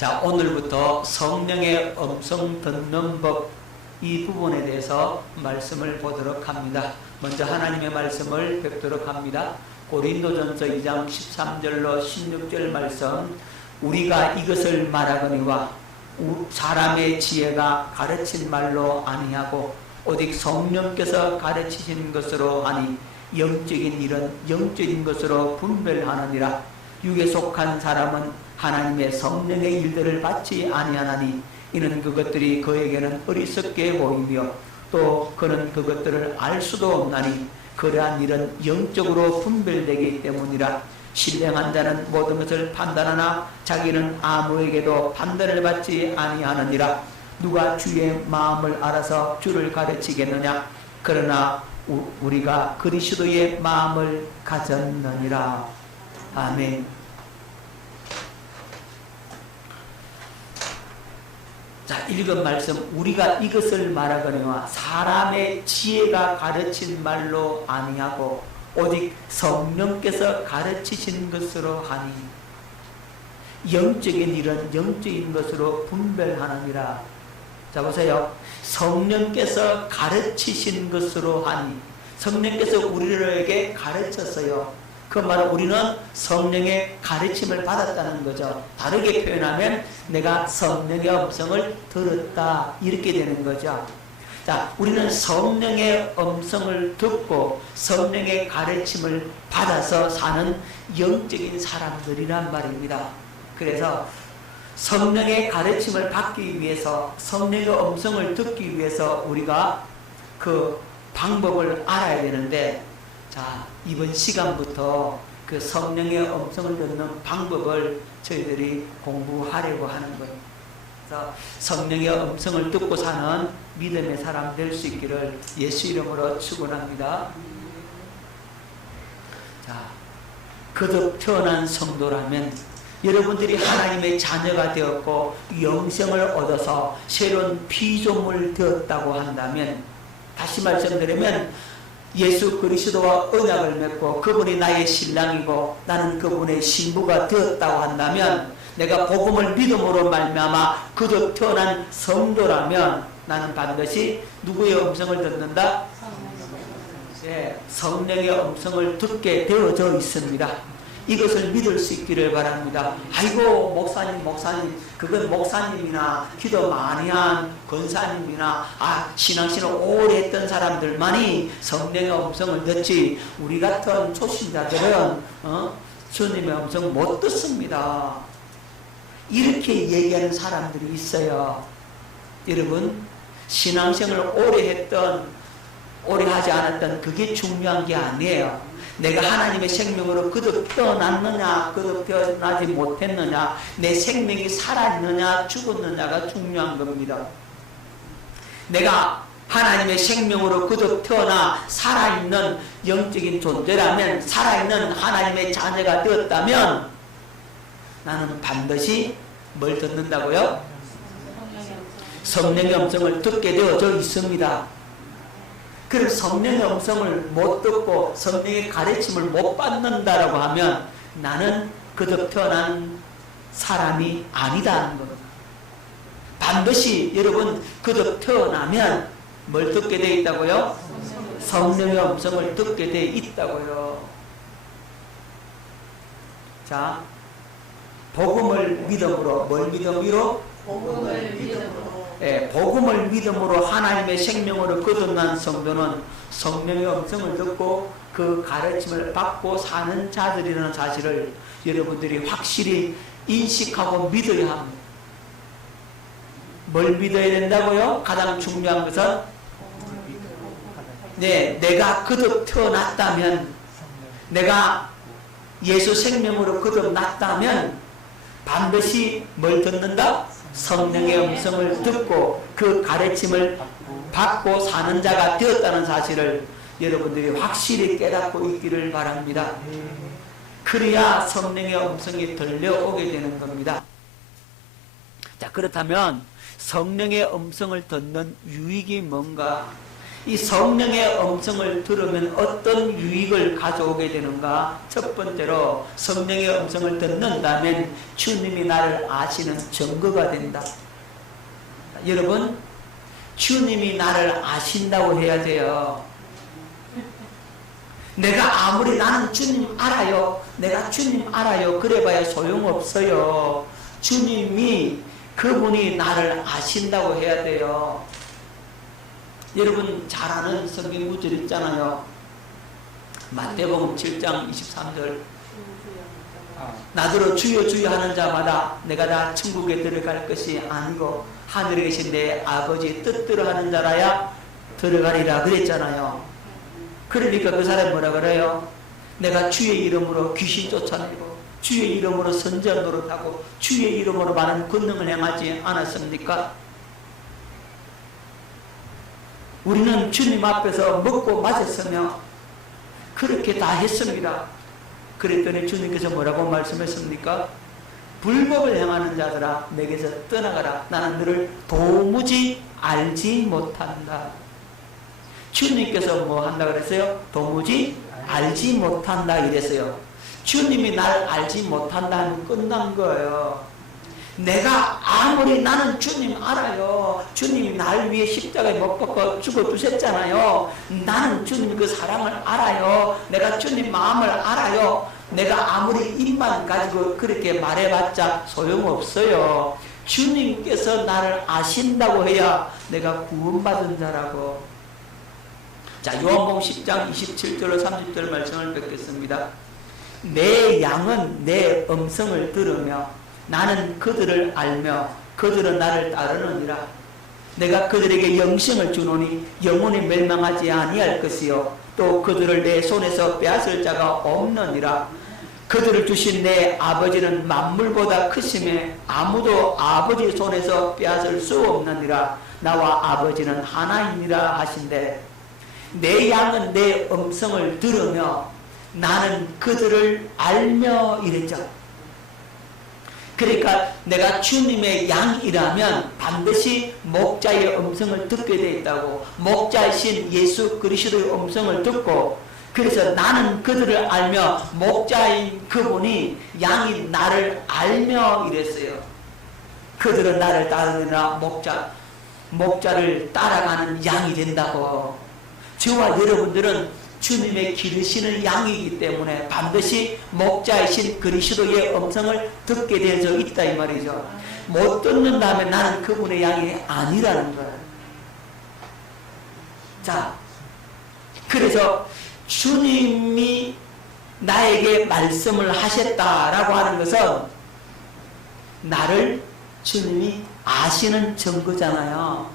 자, 오늘부터 성령의 음성 듣는 법, 이 부분에 대해서 말씀을 보도록 합니다. 먼저 하나님의 말씀을 뵙도록 합니다. 고린도전서 2장 13절로 16절 말씀, 우리가 이것을 말하거니와 사람의 지혜가 가르친 말로 아니하고 오직 성령께서 가르치신 것으로 하니 영적인 일은 영적인 것으로 분별하느니라. 육에 속한 사람은 하나님의 성령의 일들을 받지 아니하나니 이는 그것들이 그에게는 어리석게 보이며 또 그는 그것들을 알 수도 없나니 그러한 일은 영적으로 분별되기 때문이라. 신령한 자는 모든 것을 판단하나 자기는 아무에게도 판단을 받지 아니하느니라. 누가 주의 마음을 알아서 주를 가르치겠느냐? 그러나 우리가 그리스도의 마음을 가졌느니라. 아멘. 자, 읽은 말씀, 우리가 이것을 말하거니와 사람의 지혜가 가르친 말로 아니하고 오직 성령께서 가르치신 것으로 하니 영적인 일은 영적인 것으로 분별하느니라. 자, 보세요. 성령께서 가르치신 것으로 하니, 성령께서 우리에게 가르쳤어요. 그 말은 우리는 성령의 가르침을 받았다는 거죠. 다르게 표현하면 내가 성령의 음성을 들었다, 이렇게 되는 거죠. 자, 우리는 성령의 음성을 듣고 성령의 가르침을 받아서 사는 영적인 사람들이란 말입니다. 그래서 성령의 가르침을 받기 위해서, 성령의 음성을 듣기 위해서 우리가 그 방법을 알아야 되는데, 자, 이번 시간부터 그 성령의 음성을 듣는 방법을 저희들이 공부하려고 하는 거예요. 그래서 성령의 음성을 듣고 사는 믿음의 사람 될 수 있기를 예수 이름으로 축원합니다. 자, 거듭 태어난 성도라면 여러분들이 하나님의 자녀가 되었고 영생을 얻어서 새로운 피조물 되었다고 한다면, 다시 말씀드리면 예수 그리스도와 언약을 맺고 그분이 나의 신랑이고 나는 그분의 신부가 되었다고 한다면, 내가 복음을 믿음으로 말미암아 거듭 태어난 성도라면 나는 반드시 누구의 음성을 듣는다? 네, 성령의 음성을 듣게 되어져 있습니다. 이것을 믿을 수 있기를 바랍니다. 아이고 목사님 그건 목사님이나 기도 많이 한 권사님이나 신앙생활 오래 했던 사람들만이 성령의 음성을 듣지 우리 같은 초신자들은 주님의 음성 못 듣습니다. 이렇게 얘기하는 사람들이 있어요. 여러분, 신앙생활을 오래 했던 오래 하지 않았던 그게 중요한 게 아니에요. 내가 하나님의 생명으로 거듭 태어났느냐 거듭 태어나지 못했느냐, 내 생명이 살아있느냐 죽었느냐가 중요한 겁니다. 내가 하나님의 생명으로 거듭 태어나 살아있는 영적인 존재라면, 살아있는 하나님의 자녀가 되었다면 나는 반드시 뭘 듣는다고요? 성령의 음성을 듣게 되어져 있습니다. 그럼 성령의 음성을 못 듣고 성령의 가르침을 못 받는다라고 하면 나는 거듭 태어난 사람이 아니다는 겁니다. 반드시 여러분 거듭 태어나면 뭘 듣게 돼 있다고요? 성령의 음성을 듣게 돼 있다고요. 자, 복음을 믿음으로, 뭘 믿음으로? 복음을 믿음으로. 복음을 믿음으로 하나님의 생명으로 거듭난 성도는 성령의 음성을 듣고 그 가르침을 받고 사는 자들이라는 사실을 여러분들이 확실히 인식하고 믿어야 합니다. 뭘 믿어야 된다고요? 가장 중요한 것은 내가 거듭 태어났다면, 내가 예수 생명으로 거듭났다면 반드시 뭘 듣는다? 성령의 음성을 듣고 그 가르침을 받고 사는 자가 되었다는 사실을 여러분들이 확실히 깨닫고 있기를 바랍니다. 그래야 성령의 음성이 들려오게 되는 겁니다. 자, 그렇다면 성령의 음성을 듣는 유익이 뭔가? 이 성령의 음성을 들으면 어떤 유익을 가져오게 되는가? 첫 번째로 성령의 음성을 듣는다면 주님이 나를 아시는 증거가 된다. 여러분, 주님이 나를 아신다고 해야 돼요. 내가 아무리 나는 주님 알아요, 내가 주님 알아요, 그래봐야 소용없어요. 주님이, 그분이 나를 아신다고 해야 돼요. 여러분 잘 아는 성경 구절 있잖아요. 마태복음 7장 23절. 나더러 주여 주여 하는 자마다 내가 다 천국에 들어갈 것이 아니고 하늘에 계신 내 아버지 뜻대로 하는 자라야 들어가리라 그랬잖아요. 그러니까 그 사람이 뭐라 그래요? 내가 주의 이름으로 귀신 쫓아내고 주의 이름으로 선지자 노릇하고 주의 이름으로 많은 권능을 행하지 않았습니까? 우리는 주님 앞에서 먹고 마셨으며 그렇게 다 했습니다. 그랬더니 주님께서 뭐라고 말씀했습니까? 불법을 행하는 자들아 내게서 떠나가라. 나는 너를 도무지 알지 못한다. 주님께서 뭐 한다 그랬어요? 도무지 알지 못한다 이랬어요. 주님이 날 알지 못한다면 끝난 거예요. 내가 아무리 나는 주님 알아요. 주님이 날 위해 십자가에 못 박아 죽어주셨잖아요. 나는 주님 그 사랑을 알아요. 내가 주님 마음을 알아요. 내가 아무리 입만 가지고 그렇게 말해봤자 소용없어요. 주님께서 나를 아신다고 해야 내가 구원받은 자라고. 자, 요한복음 10장 27절로 30절 말씀을 뵙겠습니다. 내 양은 내 음성을 들으며 나는 그들을 알며 그들은 나를 따르느니라. 내가 그들에게 영생을 주노니 영원히 멸망하지 아니할 것이요 또 그들을 내 손에서 빼앗을 자가 없느니라. 그들을 주신 내 아버지는 만물보다 크심에 아무도 아버지 손에서 빼앗을 수 없느니라. 나와 아버지는 하나이니라 하신대. 내 양은 내 음성을 들으며 나는 그들을 알며 이랬죠. 그러니까 내가 주님의 양이라면 반드시 목자의 음성을 듣게 되어 있다고. 목자이신 예수 그리스도의 음성을 듣고, 그래서 나는 그들을 알며 목자인 그분이 양이 나를 알며 이랬어요. 그들은 나를 따르느라 목자를 따라가는 양이 된다고. 저와 여러분들은 주님의 기르시는 양이기 때문에 반드시 목자이신 그리스도의 음성을 듣게 되어 있다 이 말이죠. 못 듣는다면 나는 그분의 양이 아니라는 거예요. 자, 그래서 주님이 나에게 말씀을 하셨다라고 하는 것은 나를 주님이 아시는 증거잖아요.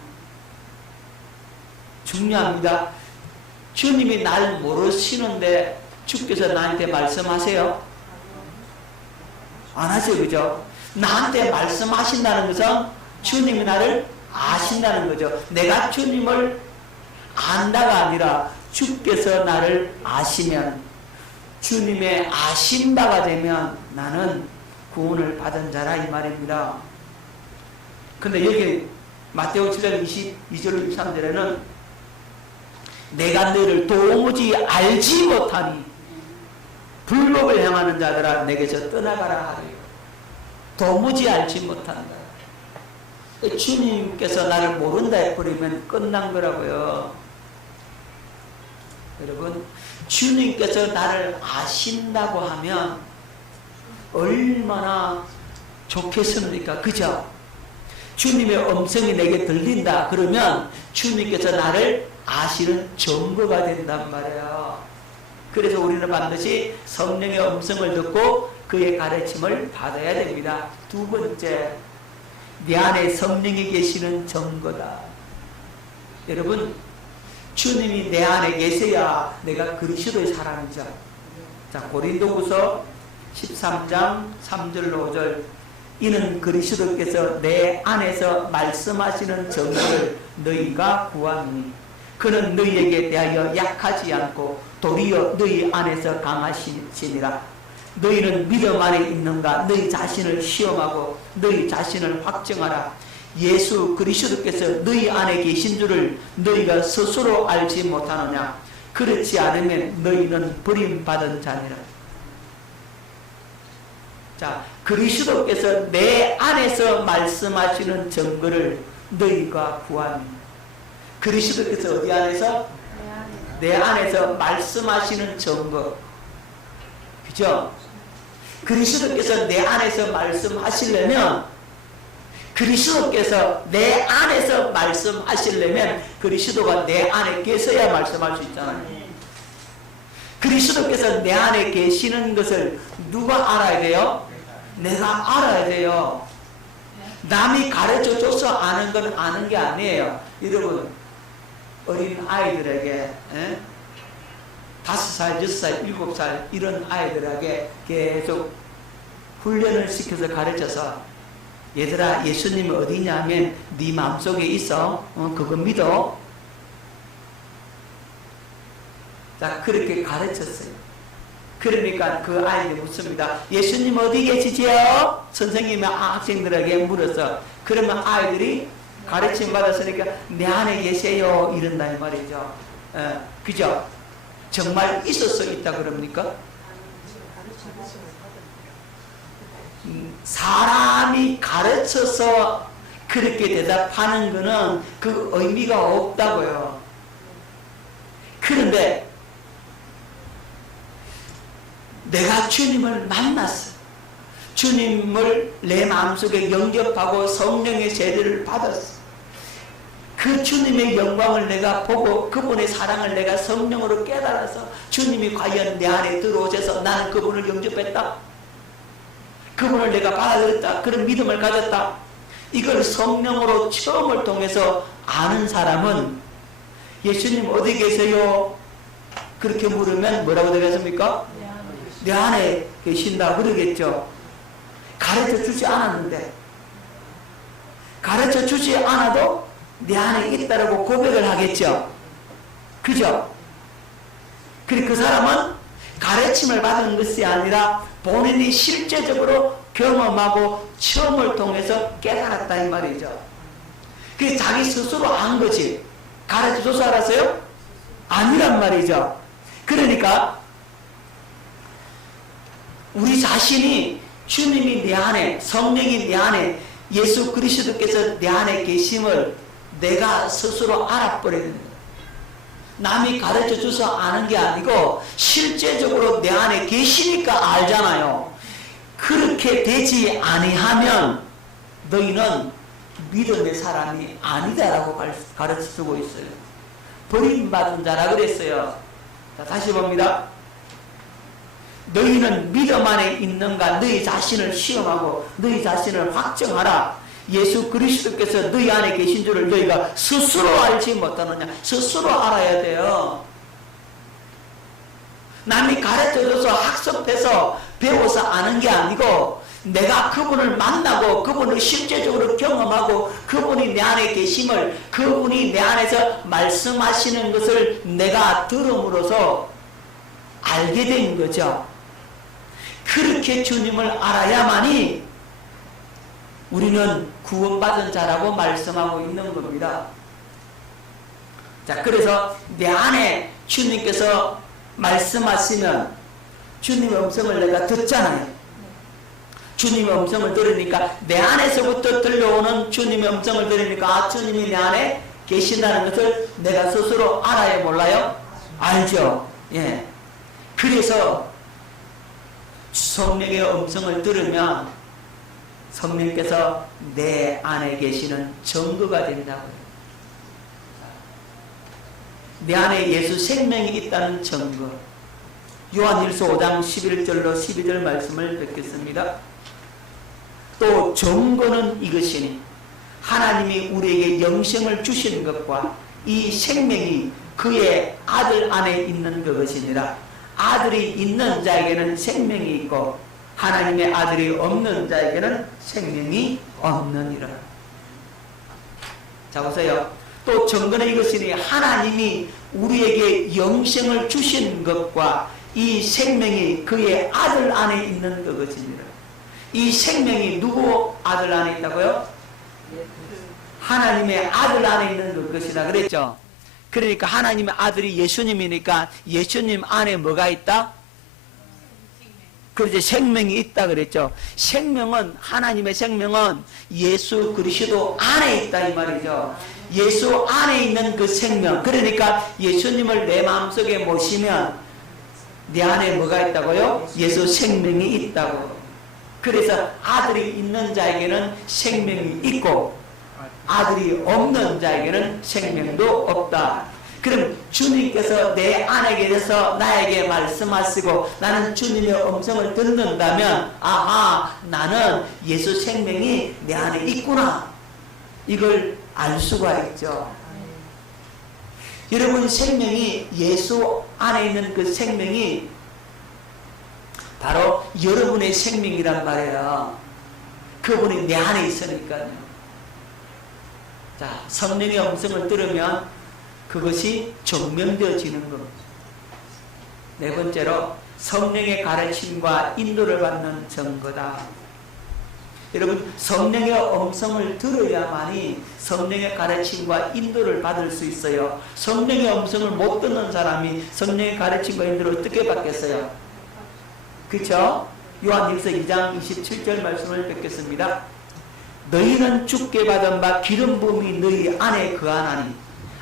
중요합니다. 주님이 날 모르시는데 주께서 나한테 말씀하세요? 안 하세요, 그죠? 나한테 말씀하신다는 것은 주님이 나를 아신다는 거죠. 내가 주님을 안다가 아니라 주께서 나를 아시면, 주님의 아신 바가 되면 나는 구원을 받은 자라 이 말입니다. 근데 여기 마태복음 7장 22절 23절에는 내가 너를 도무지 알지 못하니 불법을 행하는 자들아 내게서 떠나가라 하래요. 도무지 알지 못한다. 주님께서 나를 모른다 해버리면 끝난 거라고요. 여러분, 주님께서 나를 아신다고 하면 얼마나 좋겠습니까? 그죠? 주님의 음성이 내게 들린다 그러면 주님께서 나를 아시는 증거가 된단 말이에요. 그래서 우리는 반드시 성령의 음성을 듣고 그의 가르침을 받아야 됩니다. 두 번째, 내 안에 성령이 계시는 증거다. 여러분, 주님이 내 안에 계셔야 내가 그리스도의 사람이죠. 자, 고린도후서 13장 3절로 5절. 이는 그리스도께서 내 안에서 말씀하시는 증거를 너희가 구하니 그는 너희에게 대하여 약하지 않고 도리어 너희 안에서 강하시니라. 너희는 믿음 안에 있는가? 너희 자신을 시험하고 너희 자신을 확정하라. 예수 그리스도께서 너희 안에 계신 줄을 너희가 스스로 알지 못하느냐? 그렇지 않으면 너희는 버림받은 자니라. 자, 그리스도께서 내 안에서 말씀하시는 증거를 너희가 구합니다. 그리스도께서 어디 안에서? 내 안에서 말씀하시는 증거. 그죠? 그리스도께서 내 안에서 말씀하시려면, 그리스도께서 내 안에서 말씀하시려면 그리스도가 내 안에 계셔야 말씀할 수 있잖아요. 그리스도께서 내 안에 계시는 것을 누가 알아야 돼요? 내가 알아야 돼요. 남이 가르쳐줘서 아는 건 아는 게 아니에요. 여러분, 어린 아이들에게 5살, 6살, 7살 이런 아이들에게 계속 훈련을 시켜서 가르쳐서 얘들아, 예수님이 어디냐 하면 네 마음속에 있어. 그거 믿어. 자, 그렇게 가르쳤어요. 그러니까 그 아이들이 묻습니다. 예수님 어디 계시지요? 선생님이 학생들에게 물었어. 그러면 아이들이 가르침 받았으니까 내 안에 계세요 이런다 이 말이죠. 그죠? 정말 있어서 있다 그럽니까? 사람이 가르쳐서 그렇게 대답하는 것은 그 의미가 없다고요. 그런데 내가 주님을 만났어. 주님을 내 마음속에 영접하고 성령의 세례를 받았어. 그 주님의 영광을 내가 보고 그분의 사랑을 내가 성령으로 깨달아서 주님이 과연 내 안에 들어오셔서 나는 그분을 영접했다. 그분을 내가 받아들였다. 그런 믿음을 가졌다. 이걸 성령으로 처음을 통해서 아는 사람은 예수님 어디 계세요? 그렇게 물으면 뭐라고 되겠습니까? 내 안에 계신다 그러겠죠. 가르쳐 주지 않았는데, 가르쳐 주지 않아도 내 안에 있다라고 고백을 하겠죠. 그죠? 그리고 그 사람은 가르침을 받은 것이 아니라 본인이 실제적으로 경험하고 체험을 통해서 깨달았다 이 말이죠. 그게 자기 스스로 안 거지. 가르쳐줘서 알았어요? 아니란 말이죠. 그러니까 우리 자신이 주님이 내 안에, 성령이 내 안에, 예수 그리스도께서 내 안에 계심을 내가 스스로 알아버려야 됩니다. 남이 가르쳐줘서 아는 게 아니고 실제적으로 내 안에 계시니까 알잖아요. 그렇게 되지 아니하면 너희는 믿음의 사람이 아니다라고 가르쳐주고 있어요. 버림받은 자라 그랬어요. 자, 다시 봅니다. 너희는 믿음 안에 있는가? 너희 자신을 시험하고 너희 자신을 확정하라. 예수 그리스도께서 너희 안에 계신 줄을 너희가 스스로 알지 못하느냐? 스스로 알아야 돼요. 남이 가르쳐줘서 학습해서 배워서 아는 게 아니고 내가 그분을 만나고 그분을 실제적으로 경험하고 그분이 내 안에 계심을, 그분이 내 안에서 말씀하시는 것을 내가 들음으로써 알게 된 거죠. 그렇게 주님을 알아야만이 우리는 구원받은 자라고 말씀하고 있는 겁니다. 자, 그래서 내 안에 주님께서 말씀하시면 주님의 음성을 내가 듣잖아요. 주님의 음성을 들으니까 내 안에서부터 들려오는 주님의 음성을 들으니까 아, 주님이 내 안에 계신다는 것을 내가 스스로 알아요, 몰라요? 알죠. 예. 그래서 성령의 음성을 들으면 성령께서 내 안에 계시는 증거가 된다고요. 내 안에 예수 생명이 있다는 증거. 요한일서 5장 11절로 12절 말씀을 듣겠습니다. 또 증거는 이것이니 하나님이 우리에게 영생을 주신 것과 이 생명이 그의 아들 안에 있는 그것이니라. 아들이 있는 자에게는 생명이 있고 하나님의 아들이 없는 자에게는 생명이 없느니라. 자, 보세요. 또 증거는 이것이니 하나님이 우리에게 영생을 주신 것과 이 생명이 그의 아들 안에 있는 그것입니다. 이 생명이 누구 아들 안에 있다고요? 하나님의 아들 안에 있는 것이다 그랬죠. 그러니까 하나님의 아들이 예수님이니까 예수님 안에 뭐가 있다? 그렇지, 생명이 있다 그랬죠. 생명은, 하나님의 생명은 예수 그리스도 안에 있다 이 말이죠. 예수 안에 있는 그 생명, 그러니까 예수님을 내 마음속에 모시면 내 안에 뭐가 있다고요? 예수 생명이 있다고. 그래서 아들이 있는 자에게는 생명이 있고 아들이 없는 자에게는 생명도 없다. 그럼 주님께서 내 안에 계셔서 나에게 말씀하시고 나는 주님의 음성을 듣는다면 아하, 나는 예수 생명이 내 안에 있구나, 이걸 알 수가 있죠. 여러분, 생명이, 예수 안에 있는 그 생명이 바로 여러분의 생명이란 말이에요. 그분이 내 안에 있으니까요. 자, 성령의 음성을 들으면 그것이 증명되어지는 겁니다. 네 번째로, 성령의 가르침과 인도를 받는 증거다. 여러분, 성령의 음성을 들어야만이 성령의 가르침과 인도를 받을 수 있어요. 성령의 음성을 못 듣는 사람이 성령의 가르침과 인도를 어떻게 받겠어요? 그렇죠? 요한일서 2장 27절 말씀을 뵙겠습니다. 너희는 주께 받은 바 기름 부음이 너희 안에 거하나니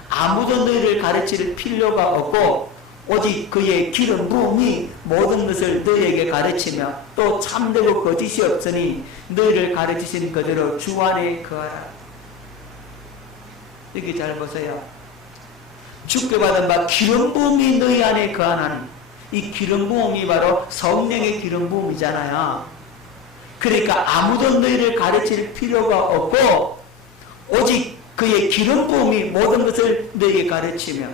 아무도 너희를 가르칠 필요가 없고 오직 그의 기름 부음이 모든 것을 너희에게 가르치며 또 참되고 거짓이 없으니 너희를 가르치신 그대로 주 안에 거하라. 여기 잘 보세요. 주께 받은 바 기름 부음이 너희 안에 거하나니, 이 기름 부음이 바로 성령의 기름 부음이잖아요. 그러니까 아무도 너희를 가르칠 필요가 없고 오직 그의 기름 부음이 모든 것을 너희에게 가르치며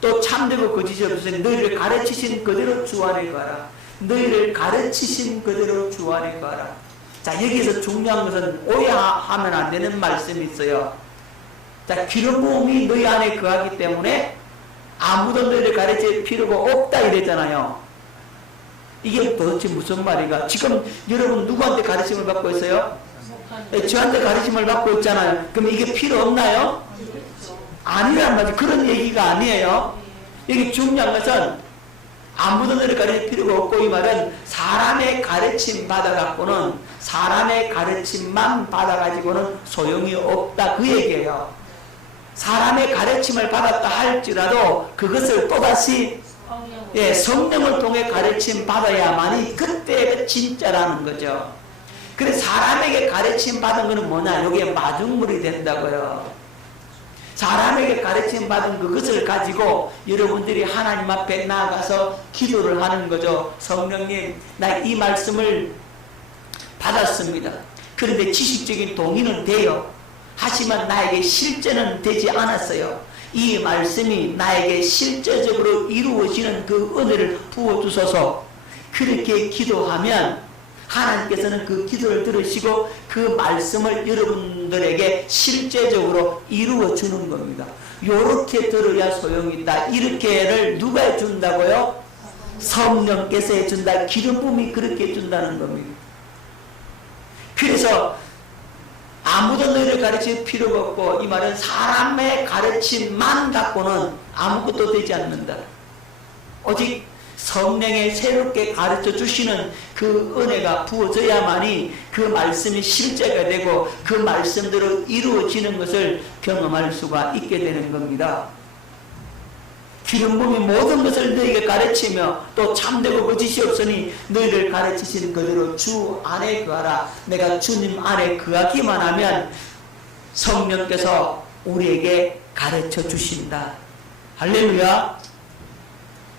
또 참되고 거짓이 없으니 너희를 가르치신 그대로 주 안에 거하라. 너희를 가르치신 그대로 주 안에 거하라. 자, 여기서 중요한 것은 오해하면 안 되는 말씀이 있어요. 자, 기름 부음이 너희 안에 거하기 때문에 아무도 너희를 가르칠 필요가 없다 이랬잖아요. 이게 도대체 무슨 말인가? 지금 여러분 누구한테 가르침을 받고 있어요? 저한테 가르침을 받고 있잖아요. 그럼 이게 필요 없나요? 아니란 말이죠. 그런 얘기가 아니에요. 여기 중요한 것은 아무도 너를 가르칠 필요가 없고, 이 말은 사람의 가르침 받아갖고는, 사람의 가르침만 받아가지고는 소용이 없다 그 얘기예요. 사람의 가르침을 받았다 할지라도 그것을 또다시 성령을 통해 가르침 받아야만이 그때 진짜라는 거죠. 그래서 사람에게 가르침 받은 것은 뭐냐? 이게 마중물이 된다고요. 사람에게 가르침 받은 그것을 가지고 여러분들이 하나님 앞에 나아가서 기도를 하는 거죠. 성령님, 나 이 말씀을 받았습니다. 그런데 지식적인 동의는 돼요. 하지만 나에게 실제는 되지 않았어요. 이 말씀이 나에게 실제적으로 이루어지는 그 은혜를 부어주소서. 그렇게 기도하면 하나님께서는 그 기도를 들으시고 그 말씀을 여러분들에게 실제적으로 이루어 주는 겁니다. 요렇게 들어야 소용이 있다. 이렇게를 누가 해준다고요? 성령께서 해준다. 기름 부음이 그렇게 해준다는 겁니다. 그래서 아무도 너희를 가르칠 필요가 없고, 이 말은 사람의 가르침만 갖고는 아무것도 되지 않는다. 오직 성령의 새롭게 가르쳐 주시는 그 은혜가 부어져야만이 그 말씀이 실제가 되고 그 말씀대로 이루어지는 것을 경험할 수가 있게 되는 겁니다. 기름 부음이 모든 것을 너희에게 가르치며 또 참되고 거짓이 없으니 너희를 가르치신 그대로 주 안에 거하라. 내가 주님 안에 거하기만 하면 성령께서 우리에게 가르쳐 주신다. 할렐루야.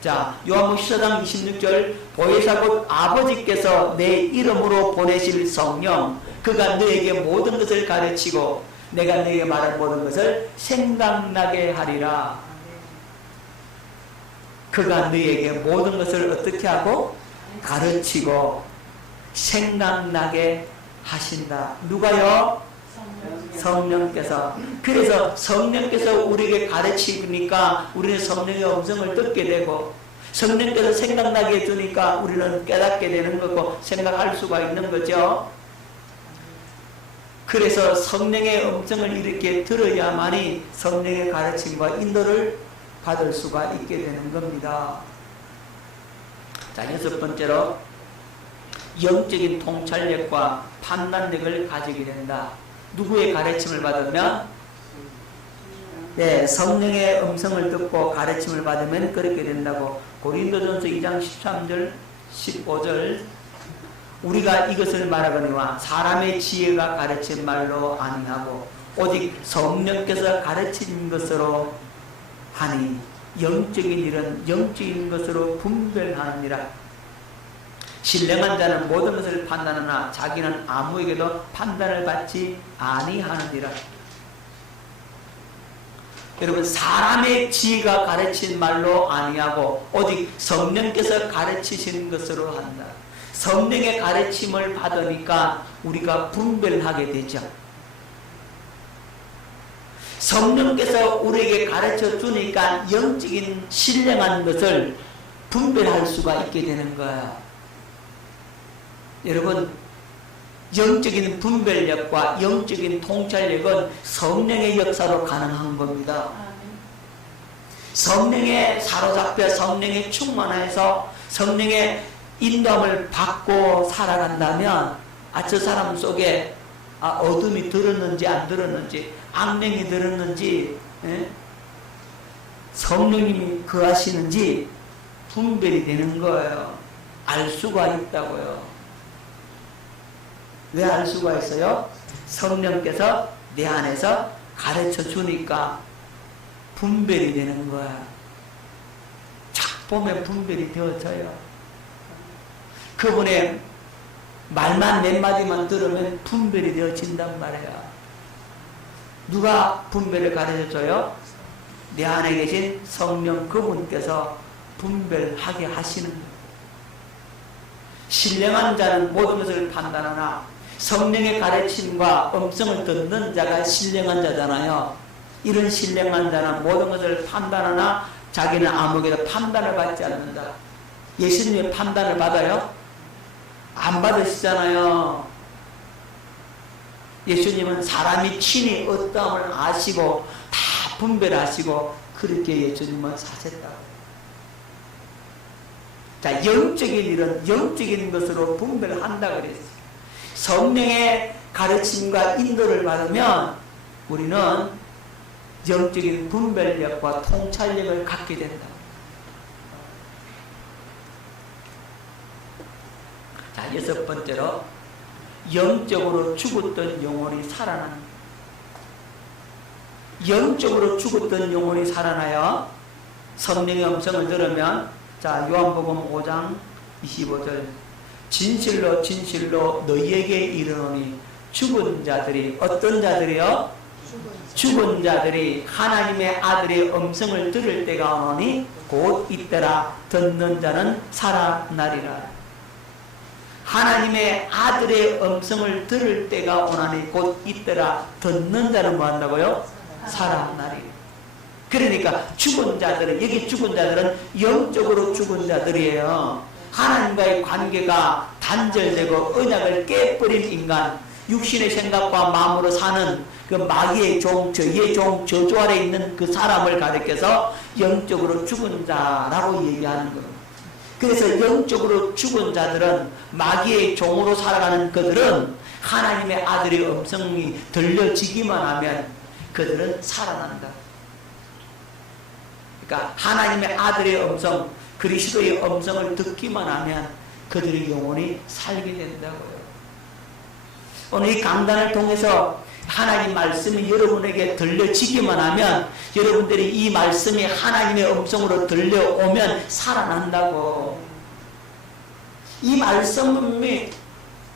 자, 요한복음 14장 26절, 보혜사 곧 아버지께서 내 이름으로 보내실 성령, 그가 너에게 모든 것을 가르치고 내가 너에게 말한 모든 것을 생각나게 하리라. 그가 너에게 모든 것을 어떻게 하고 가르치고 생각나게 하신다. 누가요? 성령께서. 그래서 성령께서 우리에게 가르치니까 우리는 성령의 음성을 듣게 되고, 성령께서 생각나게 해주니까 우리는 깨닫게 되는 거고 생각할 수가 있는 거죠. 그래서 성령의 음성을 이렇게 들어야만이 성령의 가르침과 인도를 받을 수가 있게 되는 겁니다. 자, 여섯 번째로 영적인 통찰력과 판단력을 가지게 된다. 누구의 가르침을 받으면? 네, 성령의 음성을 듣고 가르침을 받으면 그렇게 된다고. 고린도전서 2장 13절 15절 우리가 이것을 말하거니와 사람의 지혜가 가르친 말로 아니하고 오직 성령께서 가르친 것으로 하니 영적인 일은 영적인 것으로 분별하느니라. 신령한 자는 모든 것을 판단하나 자기는 아무에게도 판단을 받지 아니하느니라. 여러분, 사람의 지혜가 가르친 말로 아니하고 오직 성령께서 가르치신 것으로 한다. 성령의 가르침을 받으니까 우리가 분별하게 되죠. 성령께서 우리에게 가르쳐 주니까 영적인 신령한 것을 분별할 수가 있게 되는 거예요. 여러분, 영적인 분별력과 영적인 통찰력은 성령의 역사로 가능한 겁니다. 성령에 사로잡혀 성령에 충만해서 성령의 인도함을 받고 살아간다면 저 사람 속에 어둠이 들었는지 안 들었는지 악령이 들었는지 성령님이 거하시는지 분별이 되는 거예요. 알 수가 있다고요. 왜 알 수가 있어요? 성령께서 내 안에서 가르쳐 주니까 분별이 되는 거야. 착 보면 분별이 되어져요. 그분의 말만 몇 마디만 들으면 분별이 되어진단 말이야. 누가 분별을 가르쳐줘요? 내 안에 계신 성령 그분께서 분별하게 하시는 거예요. 신령한 자는 모든 것을 판단하나 성령의 가르침과 음성을 듣는 자가 신령한 자잖아요. 이런 신령한 자는 모든 것을 판단하나 자기는 아무에게도 판단을 받지 않는다. 예수님의 판단을 받아요? 안 받으시잖아요. 예수님은 사람이 친히 어떠함을 아시고 다 분별하시고 그렇게 예수님은 사셨다고. 자, 영적인 일은 영적인 것으로 분별한다 그랬어요. 성령의 가르침과 인도를 받으면 우리는 영적인 분별력과 통찰력을 갖게 된다. 자, 여섯 번째로 영적으로 죽었던 영혼이 살아나는 거예요. 영적으로 죽었던 영혼이 살아나요. 성령의 음성을 들으면 자, 요한복음 5장 25절 진실로 진실로 너희에게 이르노니 죽은 자들이 어떤 자들이요? 죽은 자들이 하나님의 아들의 음성을 들을 때가 오노니 곧 이때라 듣는 자는 살아나리라. 하나님의 아들의 음성을 들을 때가 오나니 곧 이때라 듣는 자는 뭐 한다고요? 살아나리라. 그러니까 죽은 자들은, 여기 죽은 자들은 영적으로 죽은 자들이에요. 하나님과의 관계가 단절되고 언약을 깨버린 인간, 육신의 생각과 마음으로 사는 그 마귀의 종, 저의 종, 저주 아래 있는 그 사람을 가리켜서 영적으로 죽은 자라고 얘기하는 겁니다. 그래서 영적으로 죽은 자들은 마귀의 종으로 살아가는 그들은 하나님의 아들의 음성이 들려지기만 하면 그들은 살아난다. 그러니까 하나님의 아들의 음성, 그리스도의 음성을 듣기만 하면 그들의 영혼이 살게 된다고요. 오늘 이 강단을 통해서 하나님 말씀이 여러분에게 들려지기만 하면 여러분들이 이 말씀이 하나님의 음성으로 들려오면 살아난다고. 이 말씀이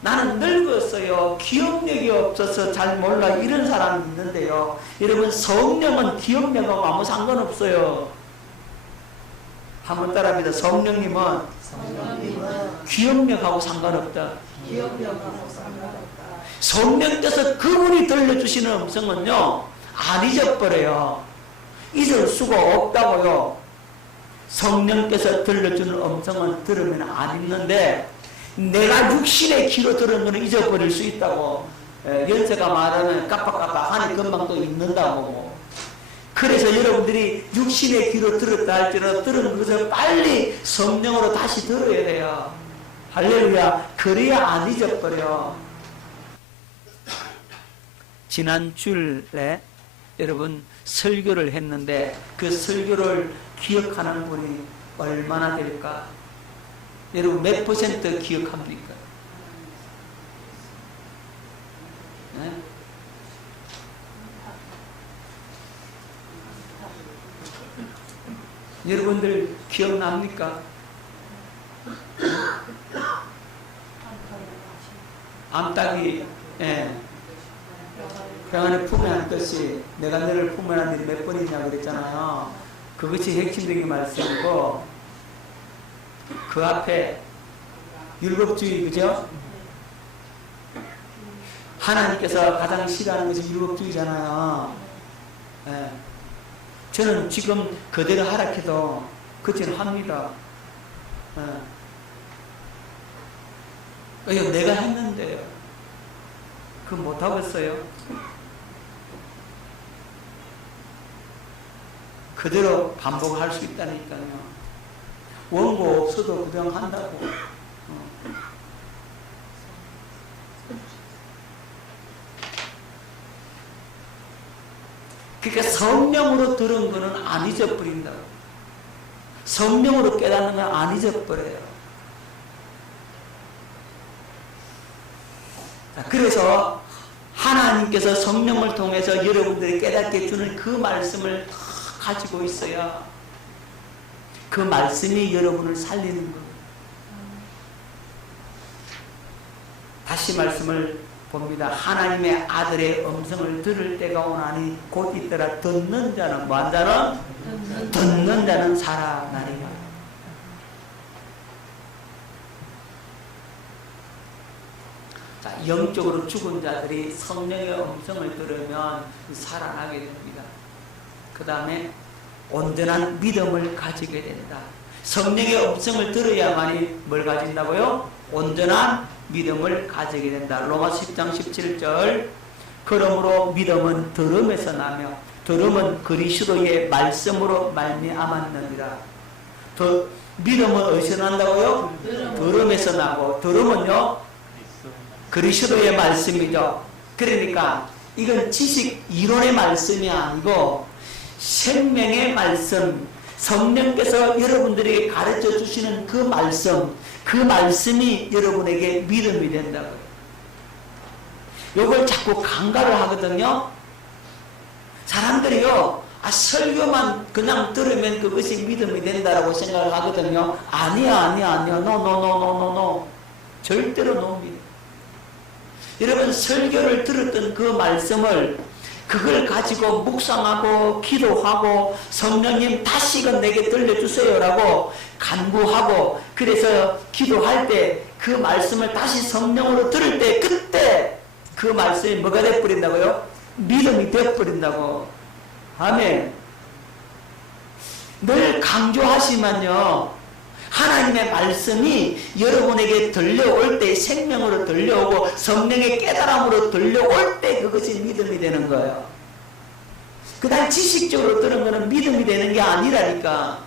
나는 늙었어요. 기억력이 없어서 잘 몰라. 이런 사람이 있는데요. 여러분, 성령은 기억력하고 아무 상관없어요. 한번 따라합니다. 성령님은 기억력하고 상관없다. 성령께서 그분이 들려주시는 음성은요, 안 잊어버려요. 잊을 수가 없다고요. 성령께서 들려주는 음성은 들으면 안 잊는데 내가 육신의 귀로 들은 거는 잊어버릴 수 있다고. 연세가 말하는 깜빡깜빡하니 금방 또 잊는다고 뭐. 그래서 여러분들이 육신의 귀로 들었다 할지라도 들은 것을 빨리 성령으로 다시 들어야 돼요. 할렐루야. 그래야 안 잊어버려. 지난 주일에 여러분 설교를 했는데 그 설교를 기억하는 분이 얼마나 될까? 여러분 몇 퍼센트 기억합니까? 네? 여러분들 기억납니까? 암탉이 평안의 품에 안것이 내가 너를 품에 안 일이 몇 번이냐 그랬잖아요. 그것이 핵심적인 말씀이고 그 앞에 율법주의, 그죠? 하나님께서 가장 싫어하는 것이 율법주의잖아요. 저는 지금 그대로 하락해도 그처럼 합니다. 왜요? 내가 했는데요. 그거 못하겠어요? 그대로 반복할 수 있다니까요. 원고 없어도 그냥 한다고. 그러니까 성령으로 들은 거는 안 잊어버린다고. 성령으로 깨닫는 건 안 잊어버려요. 자, 그래서 하나님께서 성령을 통해서 여러분들이 깨닫게 주는 그 말씀을 가지고 있어야 그 말씀이 여러분을 살리는 거예요. 다시 말씀을 봅니다. 하나님의 아들의 음성을 들을 때가 오나니 곧 있더라. 듣는 자는 뭐한 자는? 듣는 자는 살아나리라. 자, 영적으로 죽은 자들이 성령의 음성을 들으면 살아나게 됩니다. 그 다음에 온전한 믿음을 가지게 된다. 성령의 음성을 들어야만이 뭘 가진다고요? 온전한 믿음을 가지게 된다. 로마서 10장 17절 그러므로 믿음은 들음에서 나며 들음은 그리스도의 말씀으로 말미암았느니라. 믿음은 어디서 난다고요? 들음에서 나고 들음은요? 그리스도의 말씀이죠. 그러니까 이건 지식 이론의 말씀이 아니고 생명의 말씀, 성령께서 여러분들에게 가르쳐 주시는 그 말씀, 그 말씀이 여러분에게 믿음이 된다고요. 이걸 자꾸 간과를 하거든요. 사람들이요, 설교만 그냥 들으면 그것이 믿음이 된다라고 생각을 하거든요. 아니야. No. 절대로 노입니다. 여러분 설교를 들었던 그 말씀을 그걸 가지고 묵상하고 기도하고 성령님 다시금 내게 들려주세요라고 간구하고 그래서 기도할 때 그 말씀을 다시 성령으로 들을 때 그때 그 말씀이 뭐가 되어버린다고요? 믿음이 되어버린다고. 아멘. 늘 강조하시면요 하나님의 말씀이 여러분에게 들려올 때 생명으로 들려오고 성령의 깨달음으로 들려올 때 그것이 믿음이 되는 거예요. 그다음 지식적으로 들은 것은 믿음이 되는 게 아니라니까.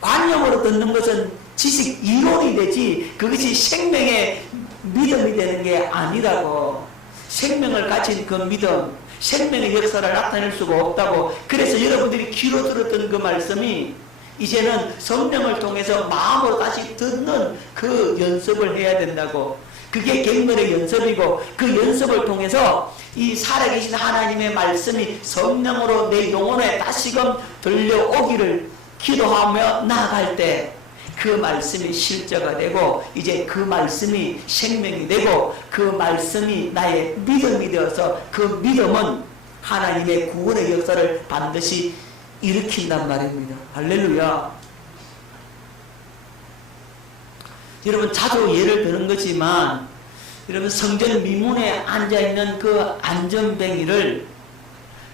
관념으로 듣는 것은 지식 이론이 되지 그것이 생명의 믿음이 되는 게 아니라고. 생명을 가진 그 믿음, 생명의 역사를 나타낼 수가 없다고. 그래서 여러분들이 귀로 들었던 그 말씀이 이제는 성령을 통해서 마음으로 다시 듣는 그 연습을 해야 된다고. 그게 갱년의 연습이고 그 연습을 통해서 이 살아계신 하나님의 말씀이 성령으로 내 영혼에 다시금 들려오기를 기도하며 나아갈 때 그 말씀이 실제가 되고 이제 그 말씀이 생명이 되고 그 말씀이 나의 믿음이 되어서 그 믿음은 하나님의 구원의 역사를 반드시 일으킨단 말입니다. 할렐루야. 여러분 자주 예를 드는 거지만 여러분 성전 미문에 앉아있는 그 안전뱅이를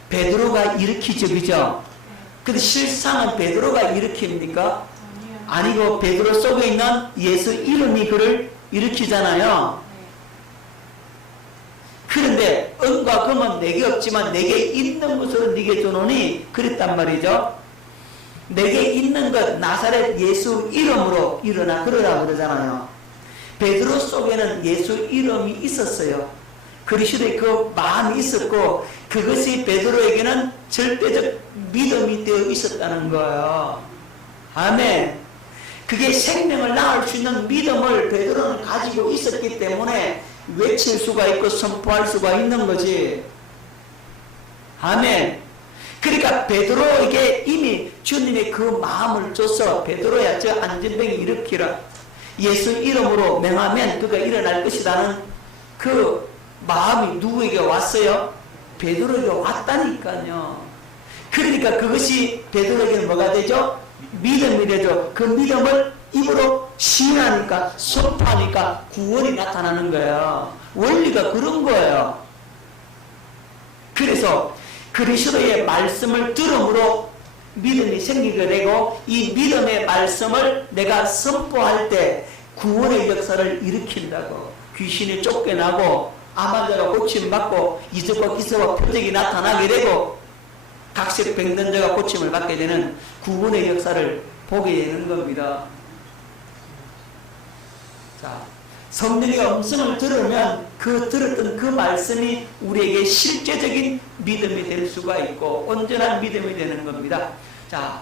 베드로가 일으키죠. 그죠? 근데 실상은 베드로가 일으킵니까? 아니고 베드로 속에 있는 예수 이름이 그를 일으키잖아요. 그런데 그런데 은과 금은 내게 없지만 내게 있는 것으로 네게 주노니 그랬단 말이죠. 내게 있는 것 나사렛 예수 이름으로 일어나 그러라고 그러잖아요. 베드로 속에는 예수 이름이 있었어요. 그리스도의 그 마음이 있었고 그것이 베드로에게는 절대적 믿음이 되어 있었다는 거예요. 아멘. 그게 생명을 낳을 수 있는 믿음을 베드로는 가지고 있었기 때문에 외칠 수가 있고 선포할 수가 있는 거지. 아멘. 그러니까 베드로에게 이미 주님의 그 마음을 줘서 베드로야 저 안전병이 일으키라 예수 이름으로 명하면 그가 일어날 것이라는 그 마음이 누구에게 왔어요? 베드로에게 왔다니까요. 그러니까 그것이 베드로에게는 뭐가 되죠? 믿음이 되죠. 그 믿음을 입으로 시인하니까 선포하니까 구원이 나타나는 거예요. 원리가 그런 거예요. 그래서 그리스도의 말씀을 들음으로 믿음이 생기게 되고 이 믿음의 말씀을 내가 선포할 때 구원의 역사를 일으킨다고. 귀신이 쫓겨나고 암환자가 고침받고 이적과 기사와 표적이 나타나게 되고 각색 병든자가 고침을 받게 되는 구원의 역사를 보게 되는 겁니다. 자, 성령의 음성을 들으면 그 들었던 그 말씀이 우리에게 실제적인 믿음이 될 수가 있고 온전한 믿음이 되는 겁니다. 자,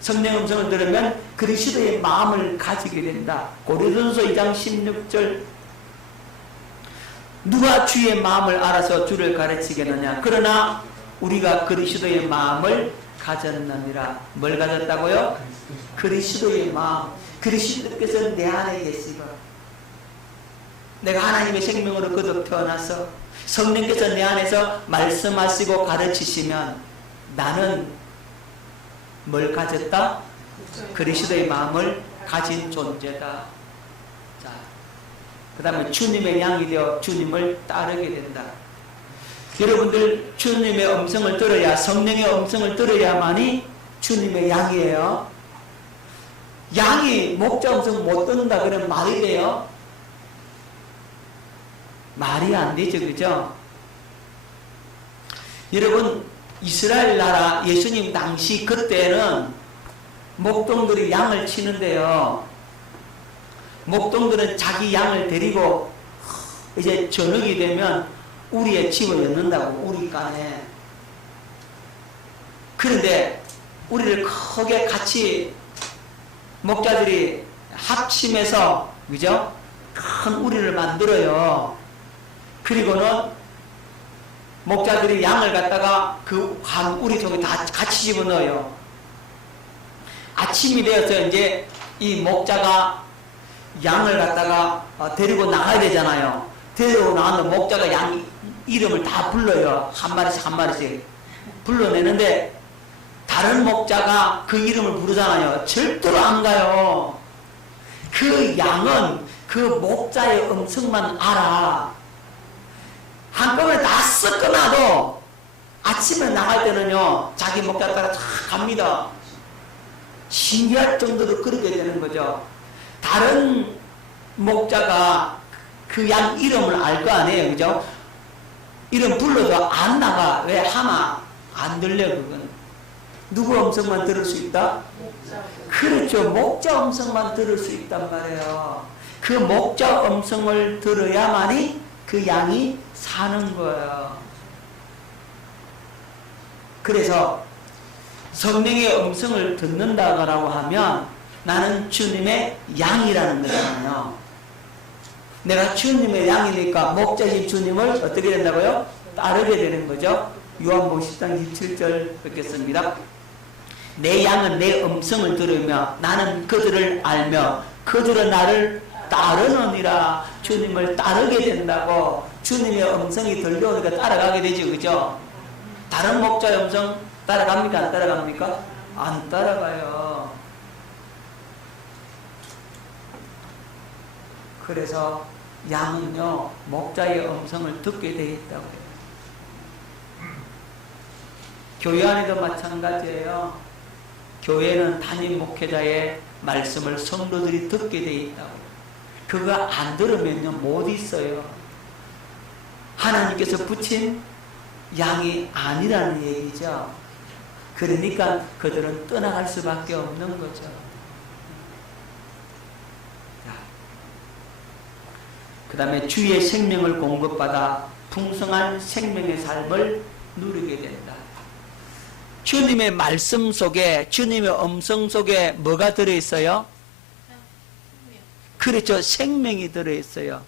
성령 음성을 들으면 그리스도의 마음을 가지게 된다. 고린도전서 2장 16절 누가 주의 마음을 알아서 주를 가르치겠느냐. 그러나 우리가 그리스도의 마음을 가졌느니라. 뭘 가졌다고요? 그리스도의 마음. 그리스도께서 내 안에 계시고 내가 하나님의 생명으로 거듭 태어나서 성령께서 내 안에서 말씀하시고 가르치시면 나는 뭘 가졌다? 그리스도의 마음을 가진 존재다. 자, 그 다음에 주님의 양이 되어 주님을 따르게 된다. 여러분들 주님의 음성을 들어야 성령의 음성을 들어야만이 주님의 양이에요. 양이 목자 음성 못 듣는다 그러면 말이 돼요? 말이 안 되죠. 그죠? 여러분 이스라엘 나라 예수님 당시 그때는 목동들이 양을 치는데요. 목동들은 자기 양을 데리고 이제 저녁이 되면 우리의 집을 엿는다고 우리간에. 그런데 우리를 크게 같이 목자들이 합심해서 그죠? 큰 우리를 만들어요. 그리고는 목자들이 양을 갖다가 그 한 우리 속에 다 같이 집어넣어요. 아침이 되어서 이제 이 목자가 양을 갖다가 데리고 나가야 되잖아요. 데리고 나가는 목자가 양 이름을 다 불러요. 한 마리씩 한 마리씩 불러내는데 다른 목자가 그 이름을 부르잖아요. 절대로 안 가요. 그 양은 그 목자의 음성만 알아. 한꺼번에 다 섞어놔도 아침에 나갈 때는요 자기 목자 따라 다 갑니다. 신기할 정도로 그렇게 되는 거죠. 다른 목자가 그 양 이름을 알 거 아니에요. 그죠? 이름 불러도 안 나가. 왜? 하마 안 들려. 그건 누구 음성만 들을 수 있다? 그렇죠. 목자 음성만 들을 수 있단 말이에요. 그 목자 음성을 들어야만이 그 양이 사는 거예요. 그래서 성령의 음성을 듣는다고 하면 나는 주님의 양이라는 거잖아요. 내가 주님의 양이니까 목자신 주님을 어떻게 된다고요? 따르게 되는 거죠. 요한복음 10장 27절 읽겠습니다. 내 양은 내 음성을 들으며 나는 그들을 알며 그들은 나를 따르느니라. 주님을 따르게 된다고. 주님의 음성이 들려오니까 따라가게 되죠. 그죠? 다른 목자의 음성 따라갑니까? 안 따라갑니까? 안 따라가요. 그래서 양은요 목자의 음성을 듣게 되어 있다고 해요. 교회 안에도 마찬가지예요. 교회는 담임 목회자의 말씀을 성도들이 듣게 되어 있다고 해요. 그거 안 들으면요 못 있어요. 하나님께서 붙인 양이 아니라는 얘기죠. 그러니까 그들은 떠나갈 수밖에 없는 거죠. 그 다음에 주의 생명을 공급받아 풍성한 생명의 삶을 누리게 된다. 주님의 말씀 속에, 주님의 음성 속에 뭐가 들어있어요? 그렇죠. 생명이 들어있어요.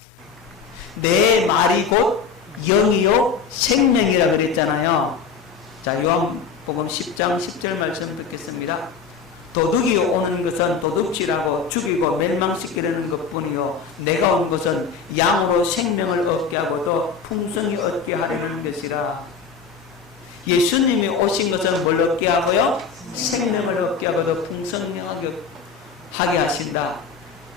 내 말이 곧 영이요 생명이라 그랬잖아요. 자, 요한복음 10장 10절 말씀 듣겠습니다. 도둑이 오는 것은 도둑질하고 죽이고 멸망시키려는 것뿐이요 내가 온 것은 양으로 생명을 얻게 하고 또 풍성히 얻게 하려는 것이라. 예수님이 오신 것은 뭘 얻게 하고요? 생명을 얻게 하고 또 풍성하게 하게 하신다.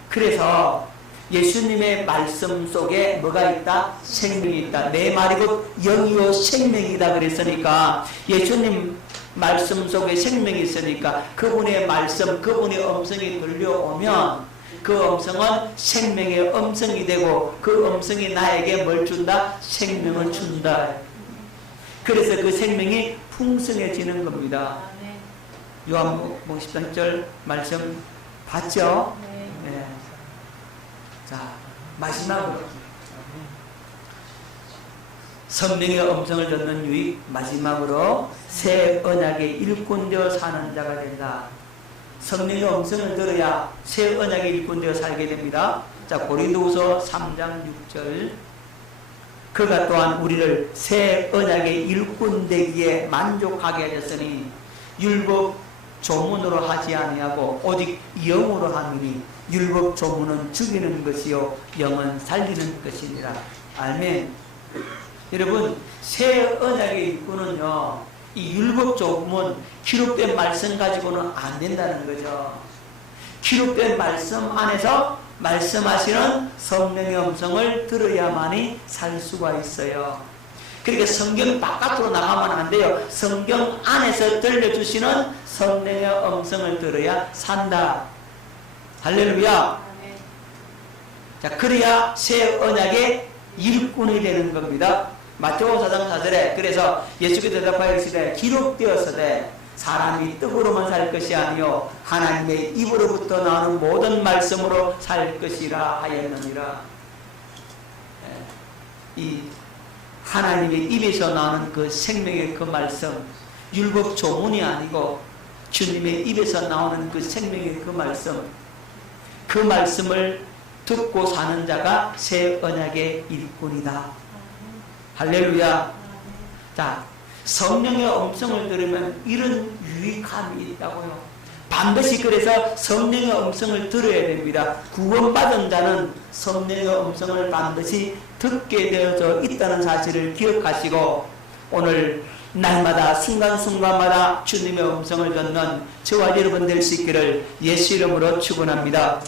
그래서 예수님의 말씀 속에 뭐가 있다? 생명이 있다. 내 말이 곧 영이요 생명이다 그랬으니까 예수님 말씀 속에 생명이 있으니까 그분의 말씀, 그분의 음성이 들려오면 그 음성은 생명의 음성이 되고 그 음성이 나에게 뭘 준다? 생명을 준다. 그래서 그 생명이 풍성해지는 겁니다. 요한복음 13절 말씀 봤죠? 네. 자, 마지막으로 성령의 음성을 듣는 유익, 마지막으로 새 언약의 일꾼되어 사는 자가 된다. 성령의 음성을 들어야 새 언약의 일꾼되어 살게 됩니다. 자, 고린도후서 3장 6절 그가 또한 우리를 새 언약의 일꾼 되기에 만족하게 하셨으니 율법 조문으로 하지 아니하고 오직 영으로 하느니 율법 조문은 죽이는 것이요 영은 살리는 것이니라. 아멘. 여러분, 새 언약의 일꾼은요, 이 율법 조문, 기록된 말씀 가지고는 안 된다는 거죠. 기록된 말씀 안에서 말씀하시는 성령의 음성을 들어야만이 살 수가 있어요. 그러니까 성경 바깥으로 나가면 안 돼요. 성경 안에서 들려주시는 성령의 음성을 들어야 산다. 할렐루야. 자, 그래야 새 언약의 일꾼이 되는 겁니다. 마태복음 4장 4절에 그래서 예수께서 대답하여 이르시되 기록되었으되 사람이 떡으로만 살 것이 아니요 하나님의 입으로부터 나오는 모든 말씀으로 살 것이라 하였느니라. 이 하나님의 입에서 나오는 그 생명의 그 말씀, 율법 조문이 아니고 주님의 입에서 나오는 그 생명의 그 말씀, 그 말씀을 듣고 사는 자가 새 언약의 일꾼이다. 할렐루야. 자, 성령의 음성을 들으면 이런 유익함이 있다고요. 반드시 그래서 성령의 음성을 들어야 됩니다. 구원받은 자는 성령의 음성을 반드시 듣게 되어져 있다는 사실을 기억하시고 오늘 날마다 순간순간마다 주님의 음성을 듣는 저와 여러분 될 수 있기를 예수 이름으로 축원합니다.